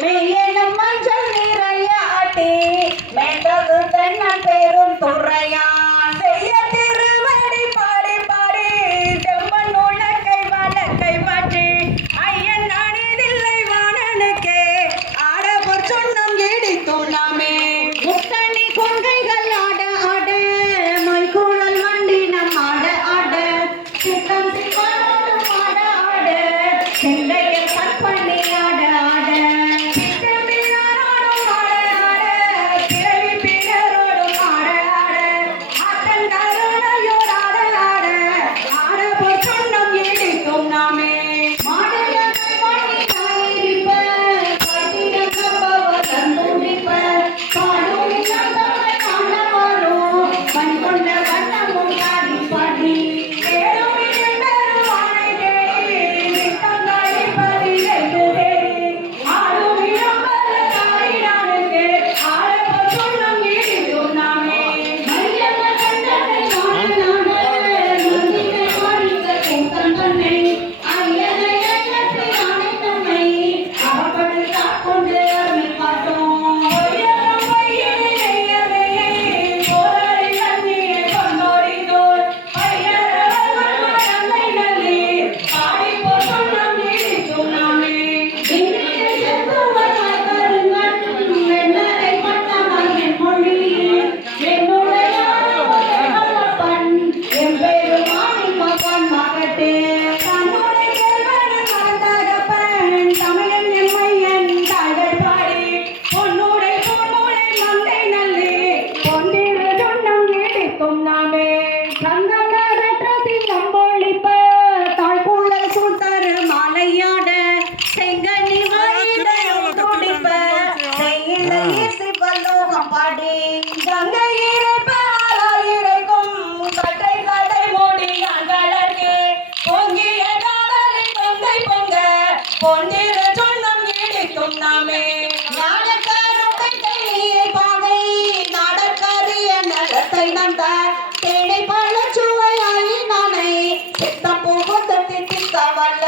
மெய்யனும் மஞ்சள் நிறையாட்டி மேட்டது தென்னன் பேரும் துறையான் செய்ய திருவடி பாடி பாடி செம்மன் உலக்கை வழக்கை மாற்றி ஐயன் அணிதில்லை வாணனுக்கே ஆடவர் சொன்னம் இடித்தோம் நாமே முத்தணி கொங்கைகள் ஆட ஆட மைக்குழல் வண்டி நம் ஆட ஆட சித்தம் சிவனோடும் ஆட ஆட செந்தைய கற்பனை ஆட ஆட சித்தம்பிரானோடும் ஆட ஆட பிறவி பிறரோடும் ஆட ஆட ஆட்டன் கருணையோடு ஆட ஆட ஆடவர் சொன்னம் இடித்தோம் நாமே மாடலத்தை வாங்கி தாயிருப்ப காட்டின கம்பவ தந்துடிப்ப காணோமி நந்தமை காண வரும் கண் கொண்ட வண்ணமும் பாடி பாடி ஏழுமி எண்ணரும் ஆணை தேடி நித்தங்களை பதிலைந்து தேடி ஆளுமி நம்பல தாயினானுக்கு ஆடவர் சொன்னம் இடித்தோம் நாமே மரியல்ல கண்டனை நாடு நந்தினை மாணிக்க கூத்தன் தன்னை ஐயனை எண்ணத்தை ஆணைத்தம்மை அவப்படு காக்கொண்டு அருமை காட்டும் ஒய்யரம் வையினை நெய்யவையை போரடி கண்ணியை கொண்டோரிதோர் பையரவர் மன்மடந்தை நல்லி பாடிப்போர் சொன்னம் இடித்தோம் நாமே இன்றைய செத்துவர் கருங்கண் வெண்ணரை பட்டவன் என் மொழி என்னுடைய பண் எம்பெருமானி மகன் மகட்டே தன்னுடைய செல்வன் மகந்தகப்பன் தமிழன் எம்மையன் தாய்கள் பாடி பொன்னுடை மங்கை நல்லி பொன்னிரு சொன்னம் இடித்தோம் நாமே சங்கமரற்ற சிங்கம்பொழிப்ப தாழ்குழல் சூழ்த்தரு மாலையாட செங்கனி வாயிடையும் துடிப்ப செய்யிலை சிவலோகம் பாடி கங்கை இறைப்ப ஆராயிரைக்கும் கட்டை கதை மூடி அங்கலர்க்கே பொங்கிய காதலின் பொங்கை பொங்க பொன்னிரு சொன்னம் இடித்தோம் நாமே நாடக்கருக்கை கையை பாவை நாடக்கரிய நலத்தை நந்த தேனை பழச்சுவையாய் நானை சித்தம் புகுந்த தித்தித்த வல்ல